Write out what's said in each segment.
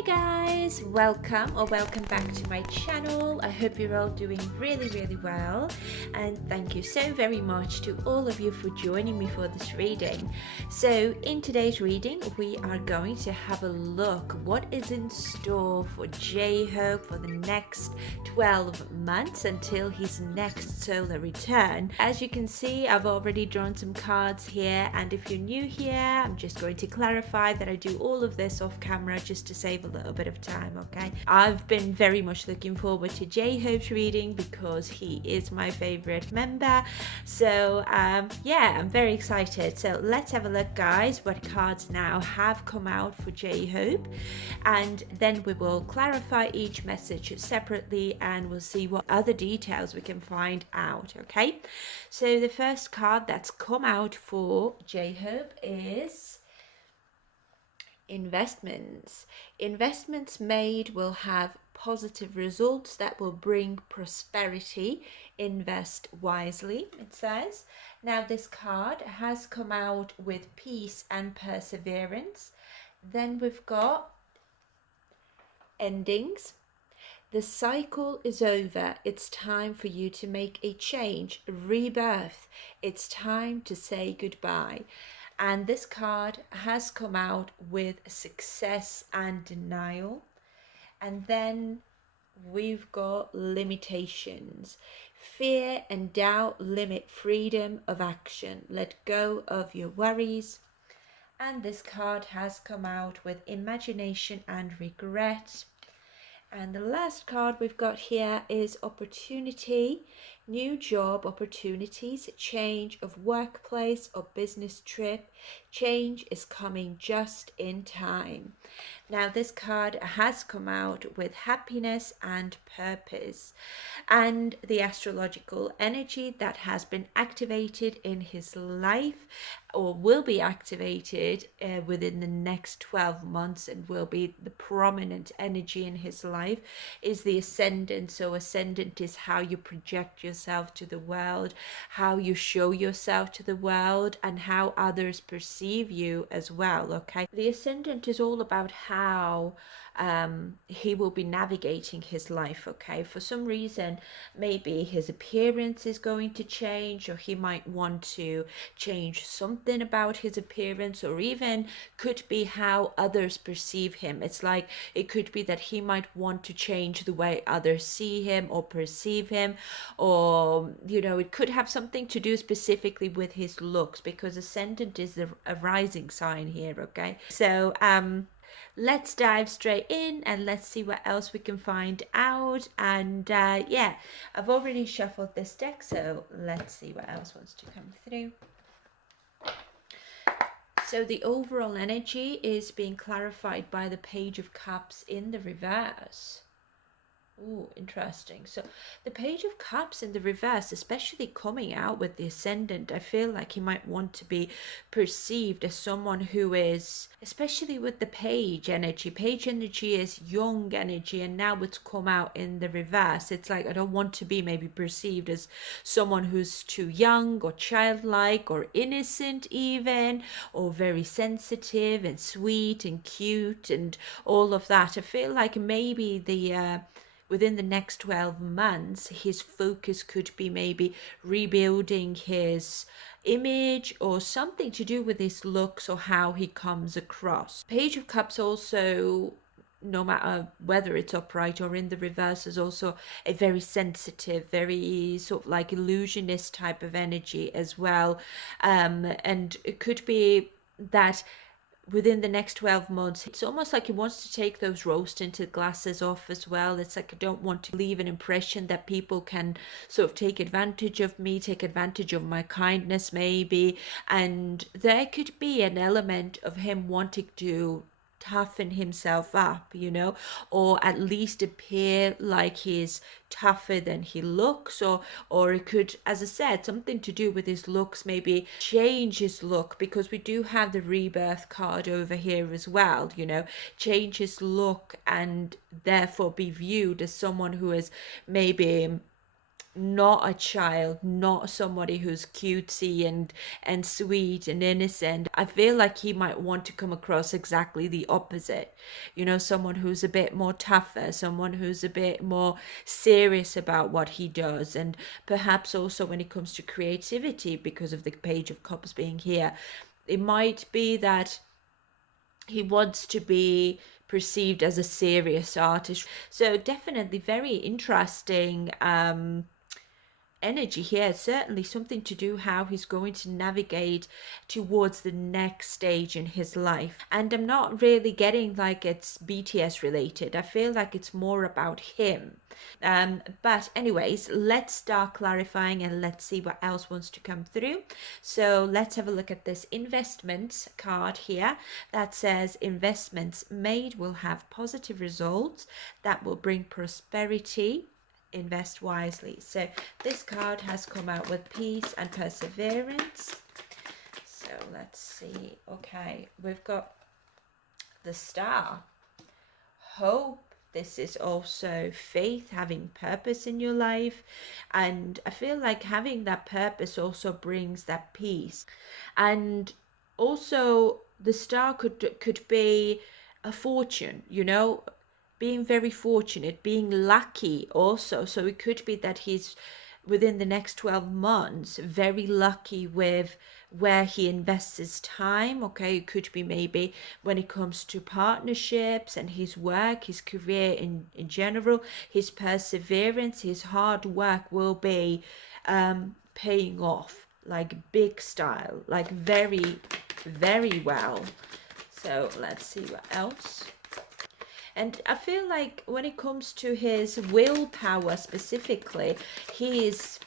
Hey guys, welcome back to my channel. I hope you're all doing really well, and thank you so very much to all of you for joining me for this reading. So in today's reading we are going to have a look what is in store for J-Hope for the next 12 months until his next solar return. As you can see, I've already drawn some cards here, and if you're new here, I'm just going to clarify that I do all of this off camera just to save a little bit of time. Okay, I've been very much looking forward to J-Hope's reading because he is my favorite member, so yeah, I'm very excited. So let's have a look, guys, what cards now have come out for J-Hope, and then we will clarify each message separately and we'll see what other details we can find out. Okay, so the first card that's come out for J-Hope is investments. Investments made will have positive results that will bring prosperity. Invest wisely, it says. Now this card has come out with peace and perseverance. Then we've got endings. The cycle is over. It's time for you to make a change, a rebirth. It's time to say goodbye. And this card has come out with success and denial. And then we've got limitations. Fear and doubt limit freedom of action. Let go of your worries. And this card has come out with imagination and regret. And the last card we've got here is opportunity, new job opportunities, change of workplace or business trip. Change is coming just in time. Now this card has come out with happiness and purpose, and the astrological energy that has been activated in his life or will be activated within the next 12 months and will be the prominent energy in his life is the ascendant. So ascendant is how you project yourself to the world, how you show yourself to the world, and how others perceive you as well. Okay, the ascendant is all about how he will be navigating his life. Okay, for some reason maybe his appearance is going to change, or he might want to change something about his appearance, or even could be how others perceive him. It's like it could be that he might want to change the way others see him or perceive him, or it could have something to do specifically with his looks, because ascendant is a rising sign here. Okay, so let's dive straight in and let's see what else we can find out. And yeah, I've already shuffled this deck, so let's see what else wants to come through. So the overall energy is being clarified by the Page of Cups in the reverse. Oh, interesting. So the Page of Cups in the reverse, especially coming out with the ascendant, I feel like he might want to be perceived as someone who is, especially with the page energy. Page energy is young energy, and now it's come out in the reverse. It's like I don't want to be maybe perceived as someone who's too young or childlike or innocent even, or very sensitive and sweet and cute and all of that. I feel like maybe within the next 12 months, his focus could be maybe rebuilding his image or something to do with his looks or how he comes across. Page of Cups also, no matter whether it's upright or in the reverse, is also a very sensitive, very sort of like illusionist type of energy as well. And it could be that within the next 12 months, it's almost like he wants to take those rose tinted glasses off as well. It's like I don't want to leave an impression that people can sort of take advantage of me, take advantage of my kindness maybe. And there could be an element of him wanting to toughen himself up, or at least appear like he's tougher than he looks, or it could, as I said, something to do with his looks, maybe change his look, because we do have the rebirth card over here as well, change his look and therefore be viewed as someone who is maybe not a child, not somebody who's cutesy and sweet and innocent. I feel like he might want to come across exactly the opposite. You know, someone who's a bit more tougher, someone who's a bit more serious about what he does, and perhaps also when it comes to creativity, because of the Page of Cups being here, it might be that he wants to be perceived as a serious artist. So definitely very interesting energy here. Certainly something to do how he's going to navigate towards the next stage in his life. And I'm not really getting like it's BTS related. I feel like it's more about him. But anyways, let's start clarifying and let's see what else wants to come through. So let's have a look at this investments card here that says investments made will have positive results that will bring prosperity. Invest wisely. So this card has come out with peace and perseverance. So let's see. Okay, we've got the star, hope. This is also faith, having purpose in your life. And I feel like having that purpose also brings that peace. And also the star could be a fortune, you know, being very fortunate, being lucky also. So it could be that he's within the next 12 months very lucky with where he invests his time. Okay, it could be maybe when it comes to partnerships and his work, his career in general, his perseverance, his hard work will be paying off like big style, like very, very well. So let's see what else. And I feel like when it comes to his willpower specifically, he is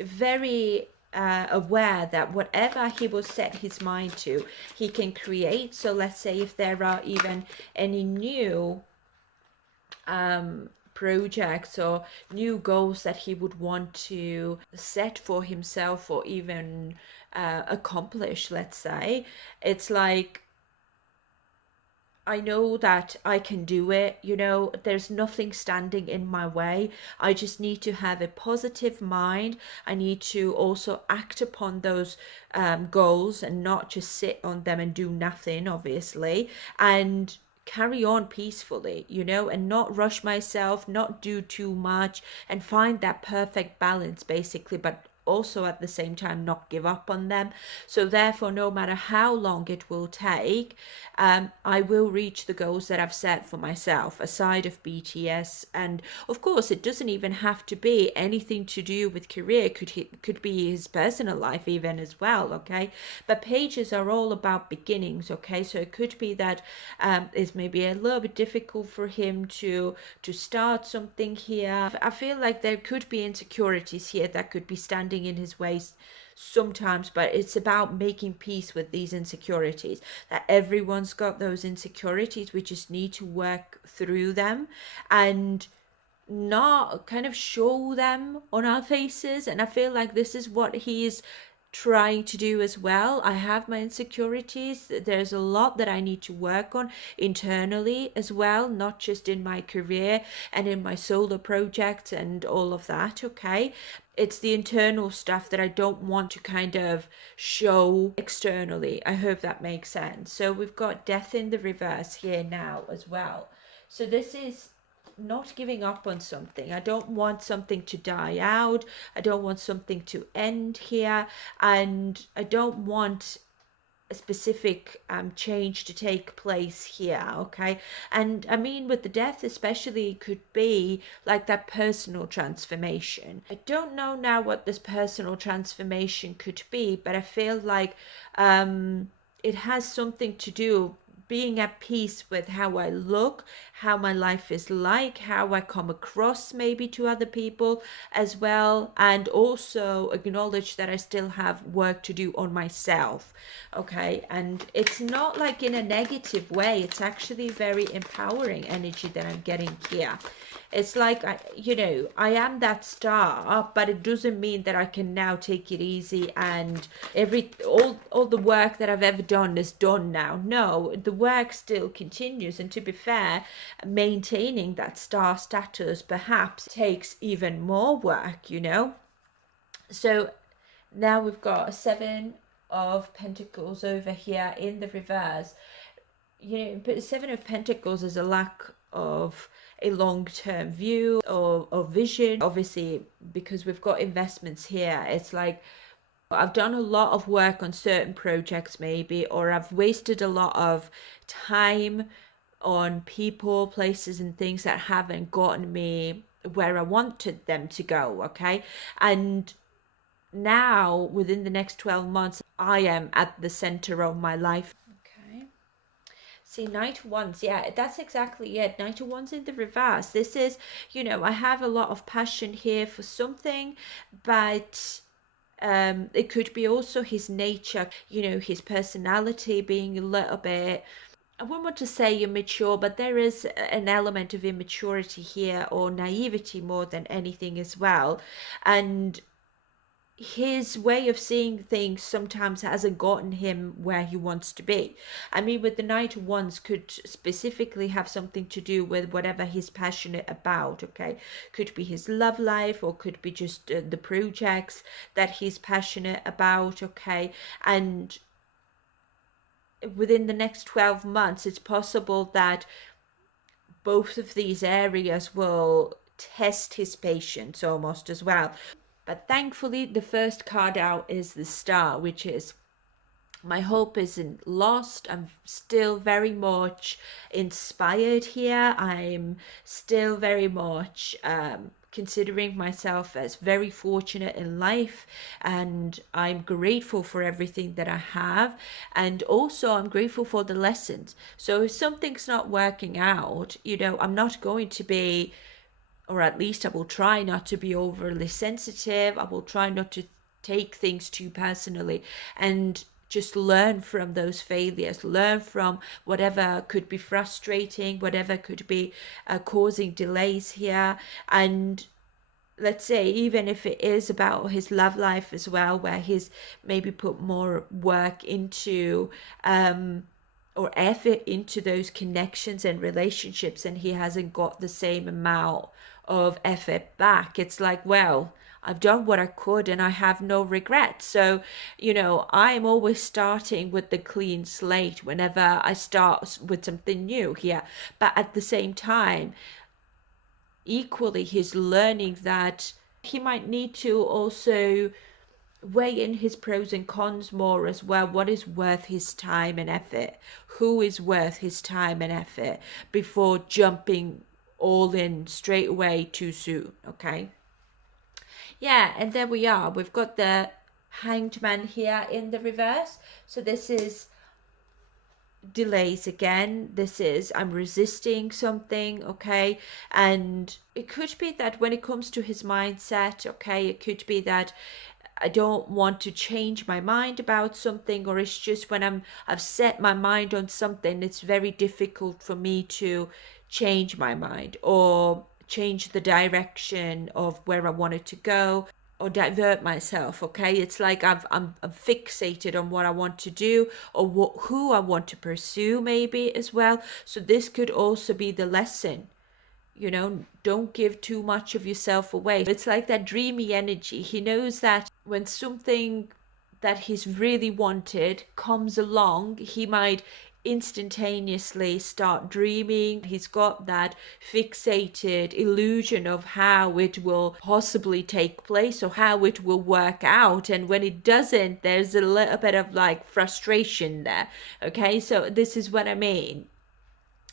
very aware that whatever he will set his mind to, he can create. So let's say if there are even any new projects or new goals that he would want to set for himself or even accomplish, let's say, it's like, I know that I can do it. You know, there's nothing standing in my way. I just need to have a positive mind. I need to also act upon those goals and not just sit on them and do nothing, obviously, and carry on peacefully, you know, and not rush myself, not do too much, and find that perfect balance, basically, but also at the same time not give up on them. So therefore, no matter how long it will take, I will reach the goals that I've set for myself aside of BTS. And of course, it doesn't even have to be anything to do with career. Could be his personal life even as well. Okay, but pages are all about beginnings. Okay, so it could be that it's maybe a little bit difficult for him to start something here. I feel like there could be insecurities here that could be standing in his way sometimes, but it's about making peace with these insecurities. That everyone's got those insecurities, we just need to work through them and not kind of show them on our faces. And I feel like this is what he's trying to do as well. I have my insecurities. There's a lot that I need to work on internally as well, not just in my career and in my solo projects and all of that. Okay, it's the internal stuff that I don't want to kind of show externally. I hope that makes sense. So we've got death in the reverse here now as well. So this is not giving up on something. I don't want something to die out. I don't want something to end here. And I don't want a specific change to take place here. Okay, and I mean with the death especially, could be like that personal transformation. I don't know now what this personal transformation could be, but I feel like it has something to do being at peace with how I look, how my life is like, how I come across maybe to other people as well, and also acknowledge that I still have work to do on myself. Okay, and it's not like in a negative way, it's actually very empowering energy that I'm getting here. It's like, I am that star, but it doesn't mean that I can now take it easy and all the work that I've ever done is done now. No, the work still continues. And to be fair, maintaining that star status perhaps takes even more work, you know. So now we've got a 7 of Pentacles over here in the reverse. You know, but 7 of Pentacles is a lack of a long-term view or vision. Obviously, because we've got investments here, it's like I've done a lot of work on certain projects maybe, or I've wasted a lot of time on people, places and things that haven't gotten me where I wanted them to go, okay? And now within the next 12 months I am at the center of my life. Okay. See, Knight of Wands, yeah, that's exactly it. Knight of Wands in the reverse. This is, you know, I have a lot of passion here for something, but it could be also his nature, you know, his personality being a little bit, I wouldn't want to say immature, but there is an element of immaturity here, or naivety more than anything as well. And his way of seeing things sometimes hasn't gotten him where he wants to be. I mean, with the Knight of Wands could specifically have something to do with whatever he's passionate about, okay? Could be his love life, or could be just the projects that he's passionate about, okay? And within the next 12 months, it's possible that both of these areas will test his patience almost as well. But thankfully, the first card out is the Star, which is my hope isn't lost. I'm still very much inspired here. I'm still very much considering myself as very fortunate in life, and I'm grateful for everything that I have, and also I'm grateful for the lessons. So if something's not working out, you know, I'm not going to be, or at least I will try not to be overly sensitive. I will try not to take things too personally, and just learn from those failures, learn from whatever could be frustrating, whatever could be causing delays here. And let's say, even if it is about his love life as well, where he's maybe put more work into or effort into those connections and relationships, and he hasn't got the same amount of effort back, it's like, well, I've done what I could and I have no regrets. So, you know, I'm always starting with the clean slate whenever I start with something new here. But at the same time, equally, he's learning that he might need to also weigh in his pros and cons more as well. What is worth his time and effort? Who is worth his time and effort before jumping all in straight away too soon, okay? Yeah, and there we are. We've got the Hanged Man here in the reverse. So this is delays again. This is, I'm resisting something, okay? And it could be that when it comes to his mindset, okay, it could be that I don't want to change my mind about something, or it's just when I've set my mind on something, it's very difficult for me to change my mind or change the direction of where I wanted to go, or divert myself, okay? It's like I'm fixated on what I want to do, or who I want to pursue maybe as well. So this could also be the lesson. You know, don't give too much of yourself away. It's like that dreamy energy. He knows that when something that he's really wanted comes along, he might instantaneously start dreaming. He's got that fixated illusion of how it will possibly take place or how it will work out. And when it doesn't, there's a little bit of like frustration there. Okay, so this is what I mean.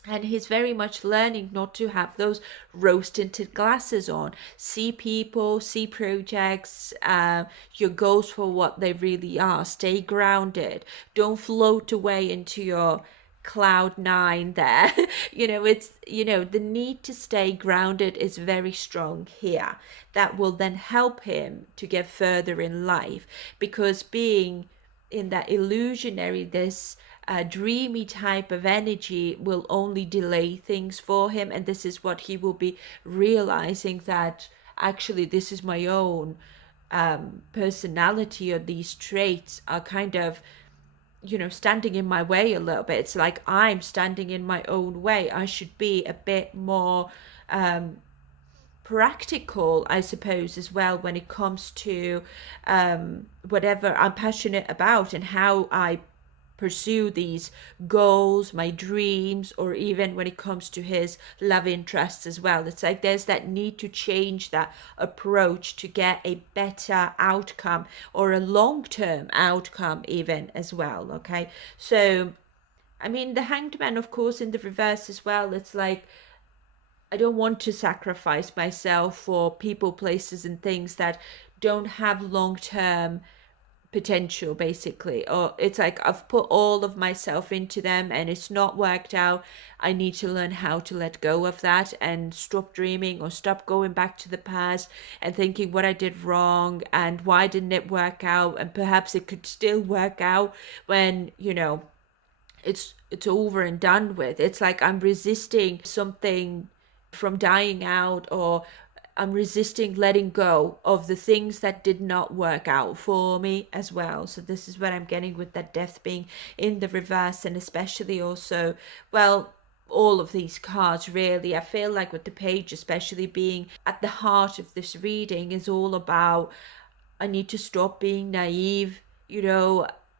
And he's very much learning not to have those rose-tinted glasses on. See people, see projects, your goals for what they really are. Stay grounded. Don't float away into your cloud nine there. You know, it's, you know, the need to stay grounded is very strong here. That will then help him to get further in life, because being in that illusionary, this dreamy type of energy will only delay things for him. And this is what he will be realizing, that actually this is my own personality, or these traits are kind of standing in my way a little bit. It's like I'm standing in my own way. I should be a bit more practical, I suppose, as well, when it comes to whatever I'm passionate about and how I pursue these goals, my dreams, or even when it comes to his love interests as well. It's like there's that need to change that approach to get a better outcome or a long-term outcome even as well. Okay. So I mean, the hanged man, of course, in the reverse as well. It's like I don't want to sacrifice myself for people, places, and things that don't have long term potential, basically. Or it's like I've put all of myself into them and it's not worked out. I need to learn how to let go of that and stop dreaming or stop going back to the past and thinking what I did wrong and why didn't it work out, and perhaps it could still work out when, it's over and done with. It's like I'm resisting something from dying out, or I'm resisting letting go of the things that did not work out for me as well. So this is what I'm getting with that death being in the reverse, and especially also, well, all of these cards really. I feel like with the page especially being at the heart of this reading is all about I need to stop being naive,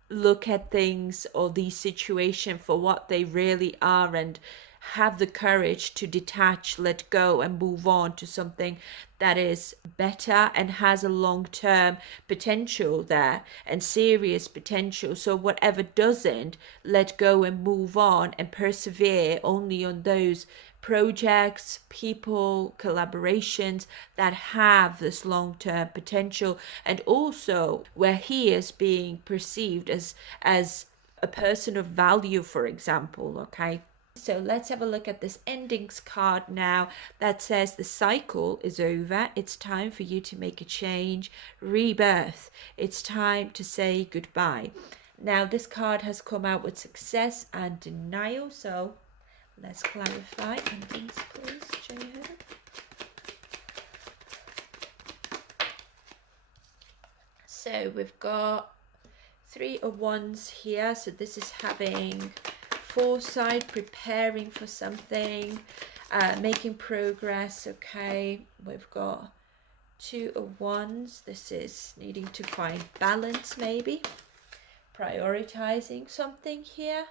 look at things or these situations for what they really are and have the courage to detach, let go, and move on to something that is better and has a long term potential there and serious potential. So, whatever doesn't, let go and move on and persevere only on those projects, people, collaborations that have this long term potential, and also where he is being perceived as a person of value, for example. Okay. So let's have a look at this endings card now that says the cycle is over. It's time for you to make a change, rebirth. It's time to say goodbye. Now, this card has come out with success and denial. So let's clarify endings, please, J. So we've got 3 of Wands here. So this is having foresight, preparing for something, making progress. Okay, we've got 2 of Wands. This is needing to find balance, maybe prioritizing something here.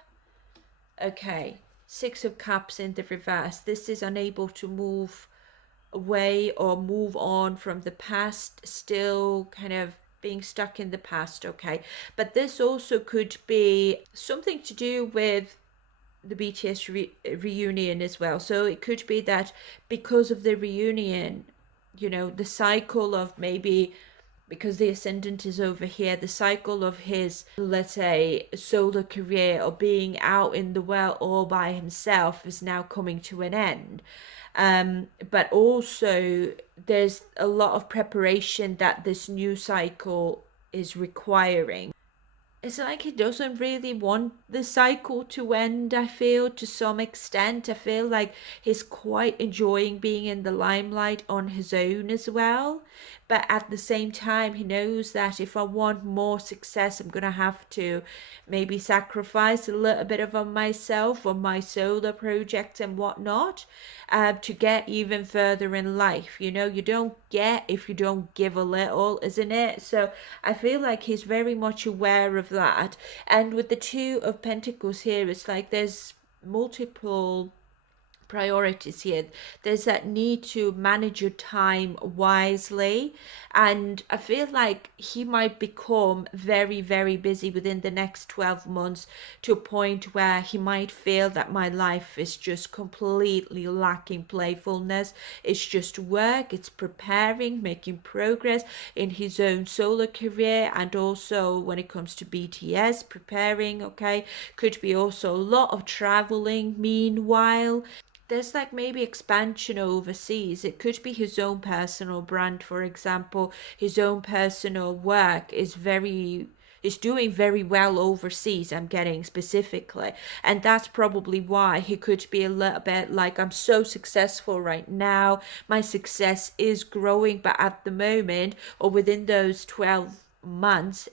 Okay, 6 of Cups in the reverse. This is unable to move away or move on from the past, still kind of being stuck in the past. Okay, but this also could be something to do with the BTS reunion as well. So it could be that because of the reunion, the cycle of maybe, because the ascendant is over here, the cycle of his, let's say, solo career or being out in the world all by himself is now coming to an end. But also there's a lot of preparation that this new cycle is requiring. It's like he doesn't really want the cycle to end, I feel, to some extent. I feel like he's quite enjoying being in the limelight on his own as well. But at the same time, he knows that if I want more success, I'm going to have to maybe sacrifice a little bit of on myself, on my solo project and whatnot, to get even further in life. You don't get if you don't give a little, isn't it? So I feel like he's very much aware of that. And with the 2 of Pentacles here, it's like there's multiple priorities here. There's that need to manage your time wisely, and I feel like he might become very, very busy within the next 12 months to a point where he might feel that my life is just completely lacking playfulness. It's just work, it's preparing, making progress in his own solo career, and also when it comes to BTS preparing. Okay, could be also a lot of traveling meanwhile. There's like maybe expansion overseas. It could be his own personal brand, for example. His own personal work is doing very well overseas, I'm getting specifically. And that's probably why he could be a little bit like, I'm so successful right now. My success is growing, but at the moment, or within those 12 months,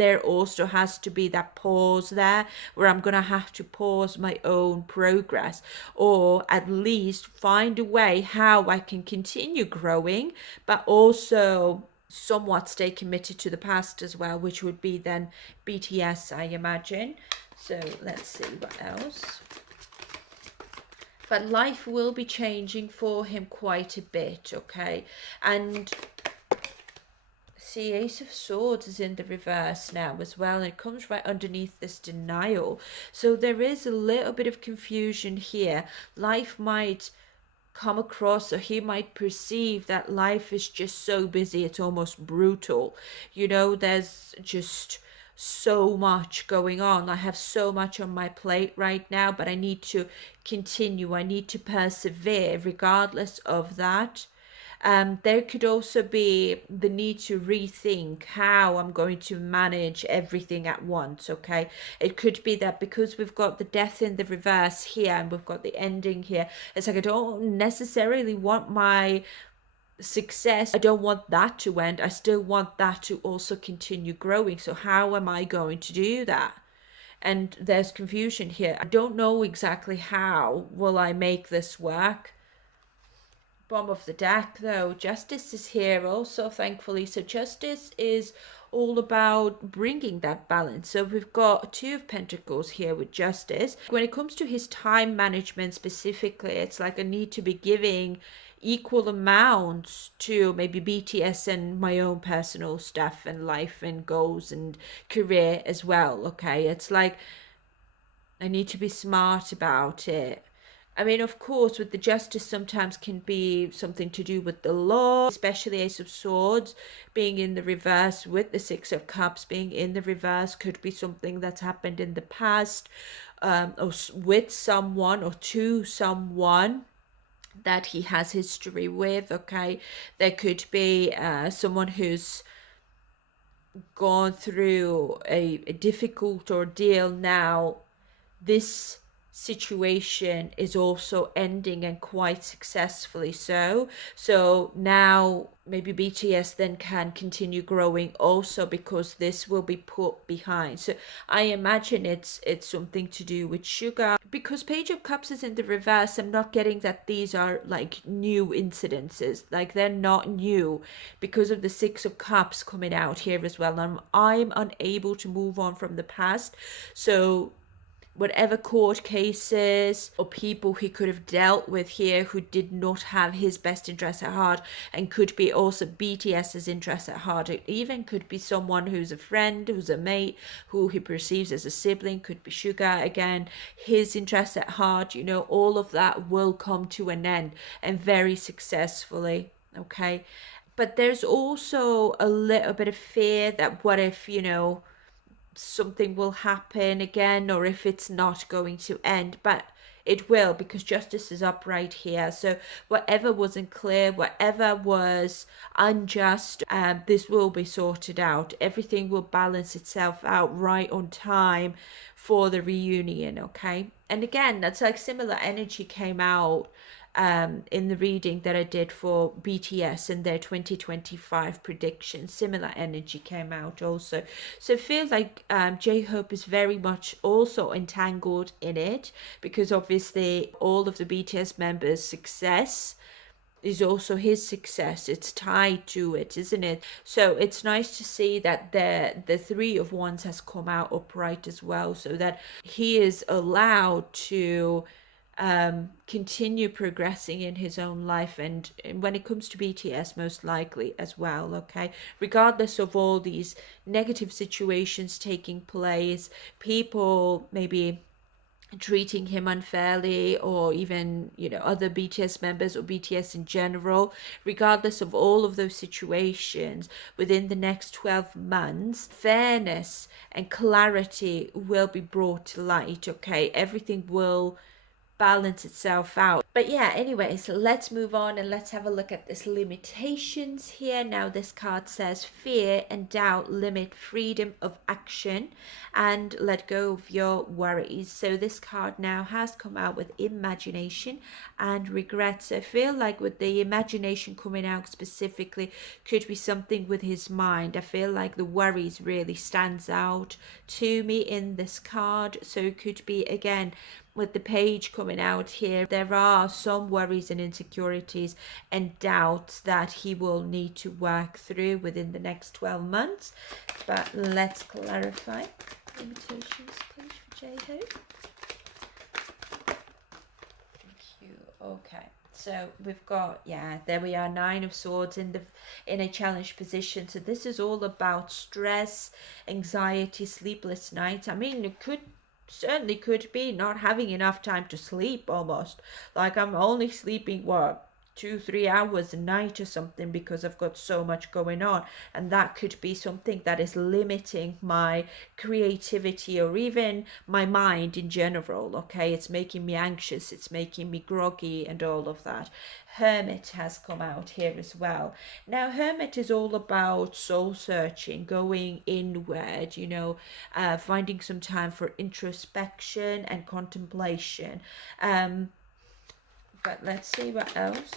there also has to be that pause there where I'm going to have to pause my own progress, or at least find a way how I can continue growing, but also somewhat stay committed to the past as well, which would be then BTS, I imagine. So let's see what else. But life will be changing for him quite a bit, okay? And see, Ace of Swords is in the reverse now as well, and it comes right underneath this denial. So there is a little bit of confusion here. Life might come across, or he might perceive that life is just so busy, it's almost brutal. You know, there's just so much going on. I have so much on my plate right now, but I need to continue. I need to persevere regardless of that. There could also be the need to rethink how I'm going to manage everything at once, okay? It could be that because we've got the death in the reverse here and we've got the ending here, it's like I don't necessarily want my success, I don't want that to end. I still want that to also continue growing. So how am I going to do that? And there's confusion here. I don't know exactly how will I make this work. Bottom of the deck though, Justice is here also, thankfully. So Justice is all about bringing that balance. So we've got Two of Pentacles here with Justice. When it comes to his time management specifically, it's like I need to be giving equal amounts to maybe BTS and my own personal stuff and life and goals and career as well, okay? It's like I need to be smart about it. I mean, of course, with the Justice sometimes can be something to do with the law, especially Ace of Swords being in the reverse with the Six of Cups being in the reverse could be something that's happened in the past, or with someone or to someone that he has history with, okay? There could be someone who's gone through a difficult ordeal now. This situation is also ending and quite successfully so now maybe BTS then can continue growing also because this will be put behind. So I imagine it's something to do with sugar, because Page of Cups is in the reverse. I'm not getting that these are like new incidences, like they're not new because of the Six of Cups coming out here as well. I'm unable to move on from the past. So whatever court cases or people he could have dealt with here who did not have his best interest at heart, and could be also BTS's interest at heart. It even could be someone who's a friend, who's a mate, who he perceives as a sibling, could be Sugar again, his interest at heart. You know, all of that will come to an end and very successfully, okay? But there's also a little bit of fear that what if, you know, something will happen again, or if it's not going to end. But it will, because Justice is up right here. So whatever wasn't clear, whatever was unjust, this will be sorted out. Everything will balance itself out right on time for the reunion, okay? And again, that's like similar energy came out in the reading that I did for BTS and their 2025 predictions. Similar energy came out also. So I feel like J-Hope is very much also entangled in it, because obviously all of the BTS members' success is also his success. It's tied to it, isn't it? So it's nice to see that the Three of Wands has come out upright as well, so that he is allowed to continue progressing in his own life, and when it comes to BTS most likely as well, okay? Regardless of all these negative situations taking place, people maybe treating him unfairly, or even, you know, other BTS members or BTS in general, regardless of all of those situations, within the next 12 months, fairness and clarity will be brought to light, okay? Everything will balance itself out. But yeah, anyway, so let's move on and let's have a look at this limitations here. Now this card says fear and doubt limit freedom of action and let go of your worries. So this card now has come out with imagination and regrets. I feel like with the imagination coming out specifically could be something with his mind. I feel like the worries really stands out to me in this card. So it could be, again, with the page coming out here, there are some worries and insecurities and doubts that he will need to work through within the next 12 months. But let's clarify. Limitations, please, for J-Ho. Thank you. Okay. So we've got, yeah, there we are, 9 of Swords in a challenged position. So this is all about stress, anxiety, sleepless nights. I mean, it certainly could be not having enough time to sleep almost. Like I'm only sleeping, what, 2-3 hours a night or something because I've got so much going on, and that could be something that is limiting my creativity or even my mind in general. Okay, it's making me anxious, it's making me groggy and all of that. Hermit has come out here as well. Now Hermit is all about soul searching, going inward, finding some time for introspection and contemplation. But let's see what else.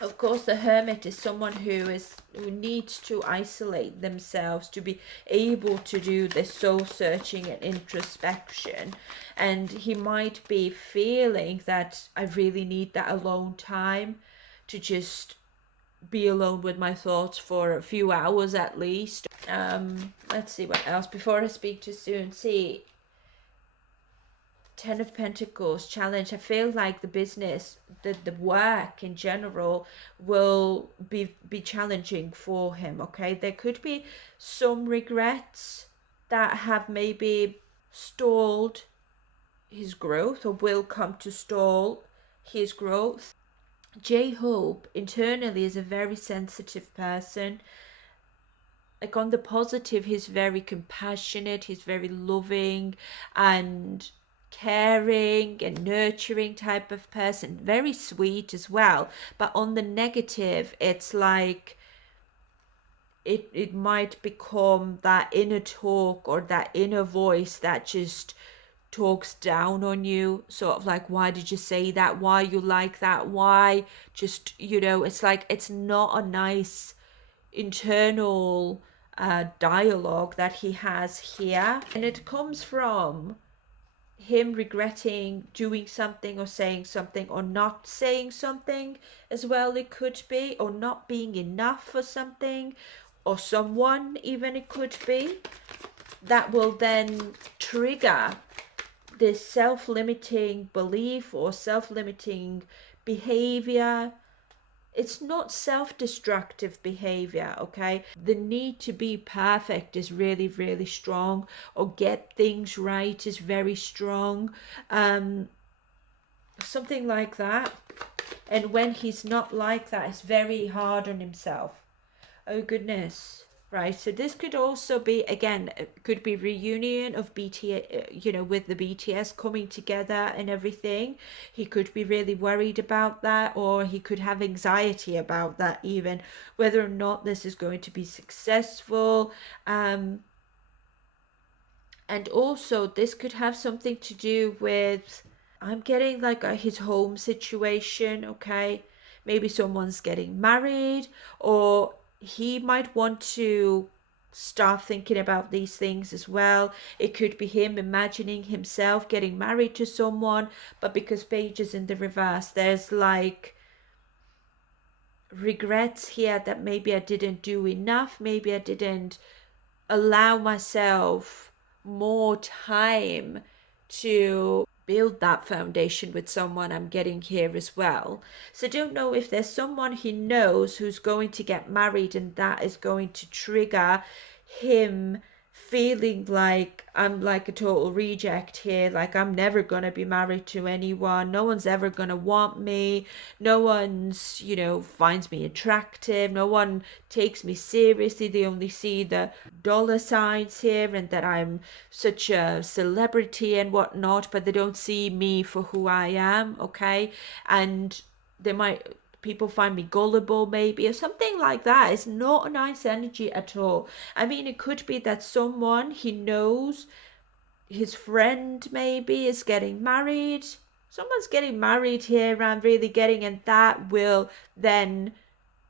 Of course, the hermit is someone who needs to isolate themselves to be able to do this soul searching and introspection. And he might be feeling that I really need that alone time to just be alone with my thoughts for a few hours at least. Let's see what else before I speak too soon. See, 10 of Pentacles challenge. I feel like the business, the work in general will be challenging for him. Okay, there could be some regrets that have maybe stalled his growth or will come to stall his growth. J-Hope internally is a very sensitive person. Like on the positive, he's very compassionate, he's very loving and caring and nurturing type of person, very sweet as well. But on the negative, it's like it might become that inner talk or that inner voice that just talks down on you, sort of like, why did you say that, why you like that, why, just, it's like it's not a nice internal dialogue that he has here, and it comes from him regretting doing something or saying something or not saying something as well. It could be, or not being enough for something or someone, even, it could be, that will then trigger this self-limiting belief or self-limiting behavior. It's not self-destructive behavior, okay? The need to be perfect is really, really strong, or get things right is very strong. Something like that. And when he's not like that, it's very hard on himself. Oh, goodness. Right, so this could also be, again, could be reunion of BTS, with the BTS coming together and everything. He could be really worried about that, or he could have anxiety about that even, whether or not this is going to be successful. And also this could have something to do with, I'm getting like his home situation, okay? Maybe someone's getting married, or he might want to start thinking about these things as well. It could be him imagining himself getting married to someone, but because page is in the reverse, there's like regrets here that maybe I didn't do enough, maybe I didn't allow myself more time to build that foundation with someone I'm getting here as well. So don't know if there's someone he knows who's going to get married, and that is going to trigger him feeling like I'm like a total reject here, like I'm never gonna be married to anyone, no one's ever gonna want me, no one's, finds me attractive, no one takes me seriously, they only see the dollar signs here and that I'm such a celebrity and whatnot, but they don't see me for who I am, okay? And they might people find me gullible maybe or something like that. It's not a nice energy at all. I mean, it could be that someone he knows, his friend maybe, is getting married. Someone's getting married here and really getting, and that will then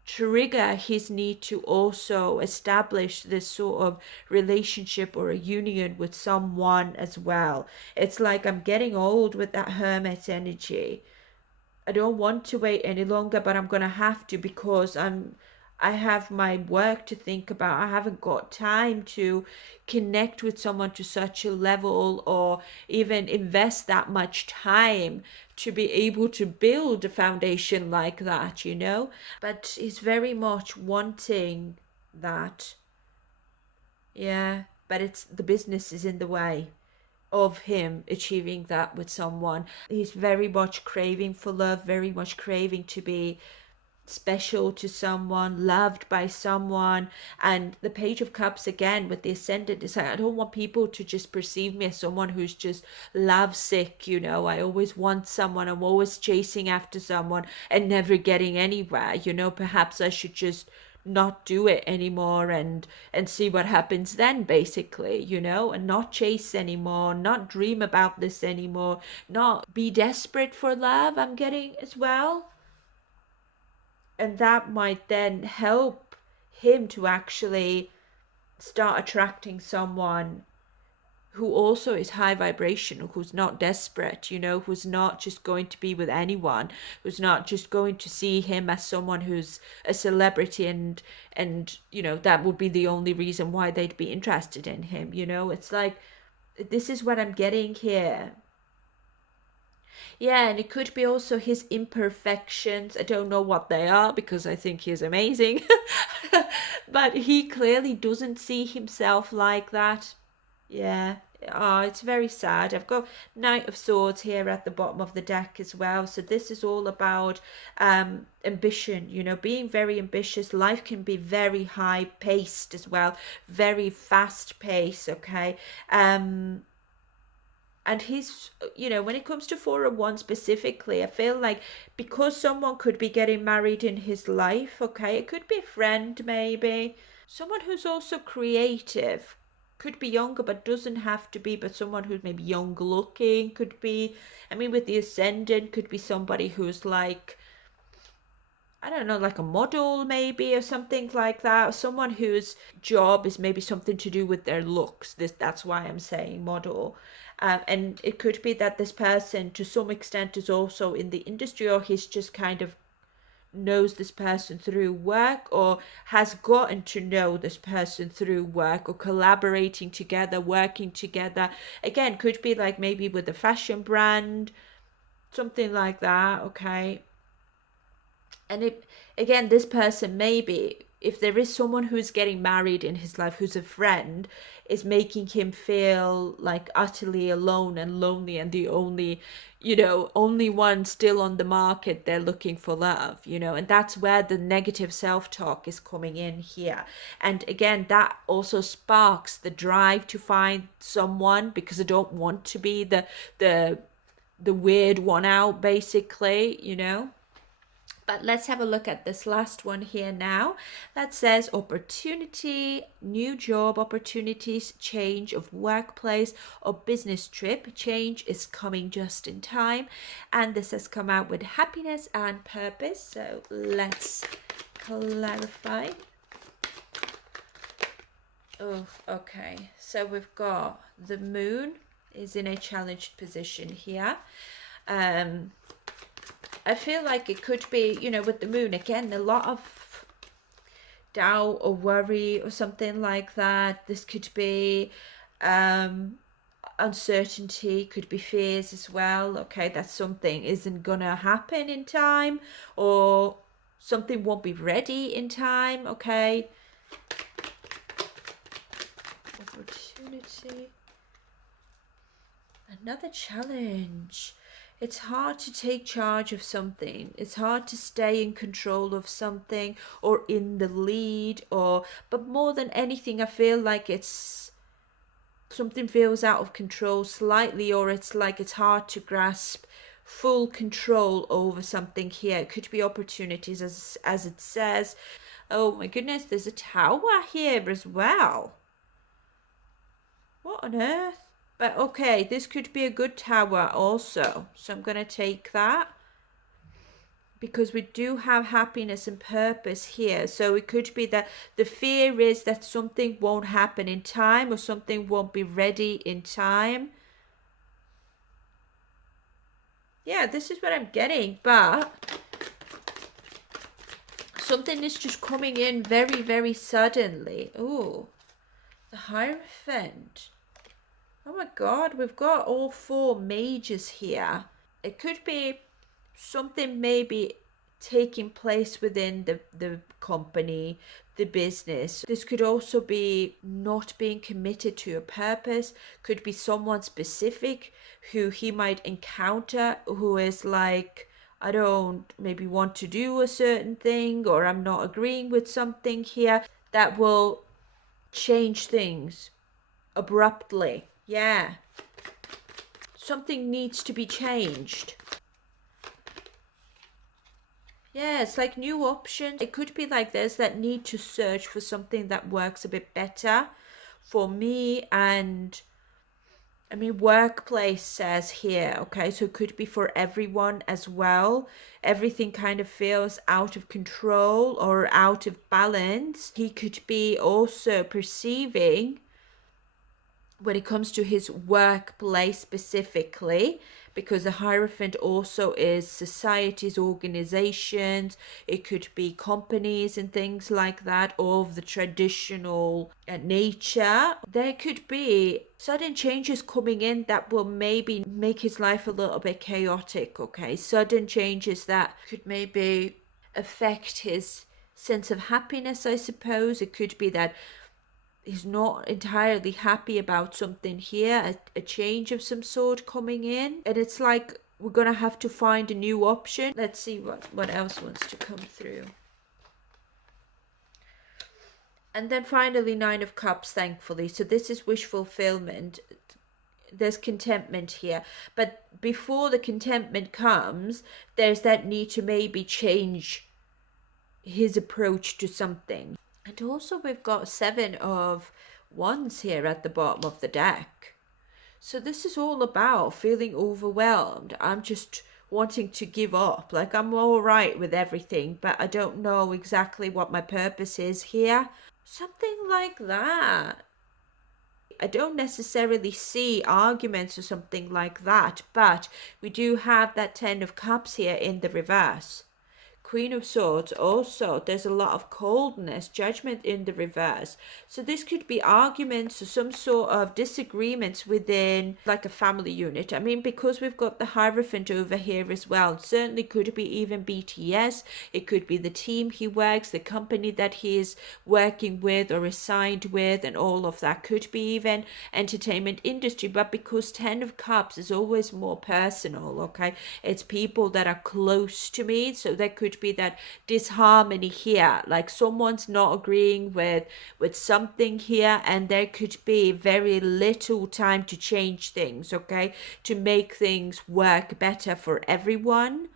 trigger his need to also establish this sort of relationship or a union with someone as well. It's like I'm getting old with that hermit energy. I don't want to wait any longer, but I'm gonna have to because I have my work to think about. I haven't got time to connect with someone to such a level or even invest that much time to be able to build a foundation like that. But he's very much wanting that. Yeah, but it's the business is in the way of him achieving that with someone. He's very much craving for love, very much craving to be special to someone, loved by someone. And the Page of Cups again with the Ascendant is like, I don't want people to just perceive me as someone who's just lovesick. I always want someone, I'm always chasing after someone and never getting anywhere. Perhaps I should just not do it anymore and see what happens then, basically, and not chase anymore, not dream about this anymore, not be desperate for love, I'm getting as well. And that might then help him to actually start attracting someone who also is high vibration, who's not desperate, who's not just going to be with anyone, who's not just going to see him as someone who's a celebrity and that would be the only reason why they'd be interested in him. It's like, this is what I'm getting here. Yeah, and it could be also his imperfections. I don't know what they are because I think he's amazing. But he clearly doesn't see himself like that. Yeah. Oh, it's very sad. I've got Knight of Swords here at the bottom of the deck as well. So this is all about ambition, being very ambitious. Life can be very high paced as well, very fast paced, okay? And when it comes to 401 specifically, I feel like because someone could be getting married in his life, okay, it could be a friend maybe, someone who's also creative, could be younger but doesn't have to be, but someone who's maybe young looking could be. I mean, with the Ascendant, could be somebody who's like, I don't know, like a model maybe or something like that. Or someone whose job is maybe something to do with their looks. That's why I'm saying model. And it could be that this person to some extent is also in the industry, or he's just kind of knows this person through work, or has gotten to know this person through work, or collaborating together, working together. Again, could be like maybe with a fashion brand, something like that, okay? And again, this person maybe, if there is someone who's getting married in his life, who's a friend, is making him feel like utterly alone and lonely and the only one still on the market, they're looking for love, and that's where the negative self-talk is coming in here. And again, that also sparks the drive to find someone, because I don't want to be the weird one out, basically. But let's have a look at this last one here now. That says opportunity, new job opportunities, change of workplace or business trip. Change is coming just in time. And this has come out with happiness and purpose. So let's clarify. Oh, okay. So we've got the moon is in a challenged position here. I feel like it could be, with the moon, again, a lot of doubt or worry or something like that. This could be uncertainty, could be fears as well. Okay, that something isn't gonna happen in time, or something won't be ready in time. Okay. Opportunity. Another challenge. It's hard to take charge of something. It's hard to stay in control of something or in the lead, or but more than anything I feel like it's something feels out of control slightly, or it's like it's hard to grasp full control over something here. It could be opportunities as it says. Oh my goodness, there's a tower here as well. What on earth? But okay, this could be a good tower also. So I'm going to take that because we do have happiness and purpose here. So it could be that the fear is that something won't happen in time or something won't be ready in time. Yeah, this is what I'm getting, but something is just coming in very, very suddenly. Oh, the Hierophant. Oh my God, we've got all four mages here. It could be something maybe taking place within the company, the business. This could also be not being committed to a purpose. Could be someone specific who he might encounter who is like, I don't maybe want to do a certain thing, or I'm not agreeing with something here, that will change things abruptly. Yeah. Something needs to be changed. Yeah, it's like new options. It could be like there's that need to search for something that works a bit better for me. And I mean, workplace says here, okay, so it could be for everyone as well. Everything kind of feels out of control or out of balance. He could be also perceiving when it comes to his workplace specifically, because the Hierophant also is societies, organizations, it could be companies and things like that, of the traditional nature. There could be sudden changes coming in that will maybe make his life a little bit chaotic, okay? Sudden changes that could maybe affect his sense of happiness, I suppose. It could be that he's not entirely happy about something here, a change of some sort coming in, and it's like we're gonna have to find a new option. Let's see what else wants to come through. And then finally, Nine of Cups, thankfully. So this is wish fulfillment. There's contentment here, but before the contentment comes, there's that need to maybe change his approach to something. And also we've got Seven of Wands here at the bottom of the deck. So this is all about feeling overwhelmed. I'm just wanting to give up. Like, I'm all right with everything, but I don't know exactly what my purpose is here. Something like that. I don't necessarily see arguments or something like that, but we do have that Ten of Cups here in the reverse. Queen of Swords also, there's a lot of coldness, judgment in the reverse. So this could be arguments or some sort of disagreements within like a family unit. I mean, because we've got the Hierophant over here as well, certainly could be even BTS. It could be the team he works, the company that he is working with or is signed with, and all of that. Could be even entertainment industry, but because Ten of Cups is always more personal, okay? It's people that are close to me, so there could be that disharmony here, like someone's not agreeing with something here, and there could be very little time to change things, okay, to make things work better for everyone.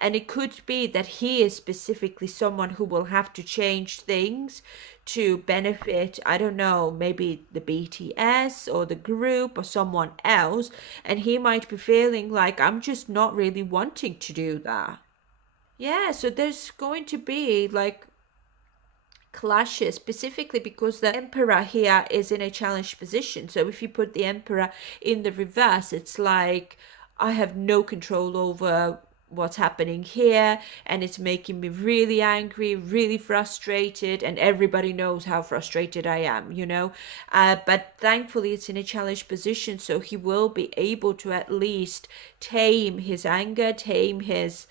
And it could be that he is specifically someone who will have to change things to benefit, I don't know, maybe the BTS or the group or someone else. And he might be feeling like, I'm just not really wanting to do that. Yeah, so there's going to be like clashes, specifically because the Emperor here is in a challenged position. So if you put the Emperor in the reverse, it's like I have no control over what's happening here, and it's making me really angry, really frustrated, and everybody knows how frustrated I am, you know. But thankfully it's in a challenged position, so he will be able to at least tame his anger, tame his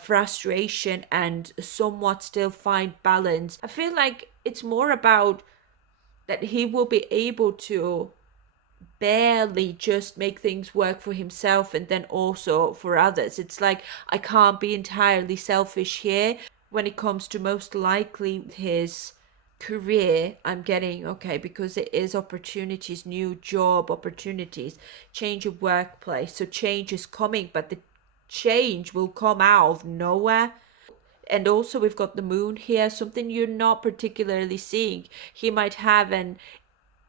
frustration, and somewhat still find balance. I feel like it's more about that he will be able to barely just make things work for himself and then also for others. It's like, I can't be entirely selfish here when it comes to most likely his career. I'm getting, okay, because it is opportunities, new job opportunities, change of workplace. So change is coming, but the change will come out of nowhere. And also we've got the moon here, something you're not particularly seeing. He might have a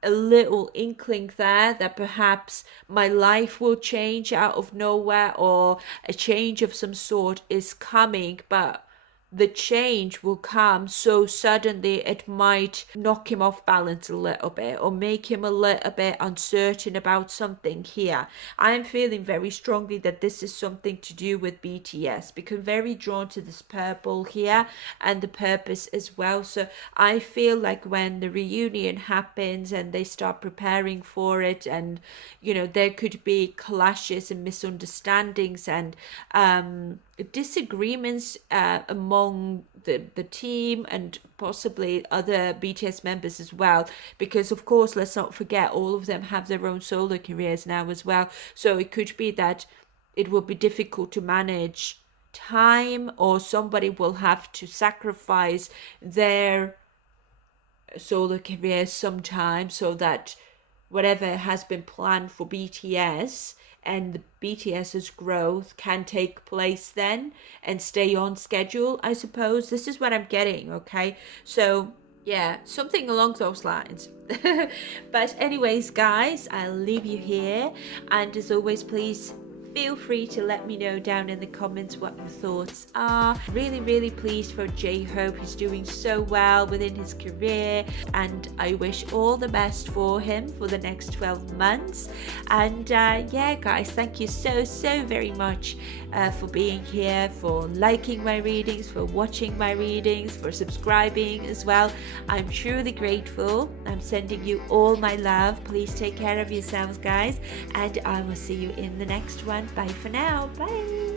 little inkling there that perhaps my life will change out of nowhere, or a change of some sort is coming, but the change will come so suddenly it might knock him off balance a little bit or make him a little bit uncertain about something here. I am feeling very strongly that this is something to do with BTS, because I'm very drawn to this purple here and the purpose as well. So I feel like when the reunion happens and they start preparing for it, and there could be clashes and misunderstandings and disagreements among the team and possibly other BTS members as well, because of course, let's not forget, all of them have their own solo careers now as well. So it could be that it will be difficult to manage time, or somebody will have to sacrifice their solo careers sometime so that whatever has been planned for BTS and the BTS's growth can take place then and stay on schedule, I suppose. This is what I'm getting, okay? So yeah, something along those lines. But anyways, guys, I'll leave you here, and as always, please feel free to let me know down in the comments what your thoughts are. Really, really pleased for J-Hope. He's doing so well within his career, and I wish all the best for him for the next 12 months. And yeah, guys, thank you so very much for being here, for liking my readings, for watching my readings, for subscribing as well. I'm truly grateful. I'm sending you all my love. Please take care of yourselves, guys, and I will see you in the next one. Bye for now. Bye.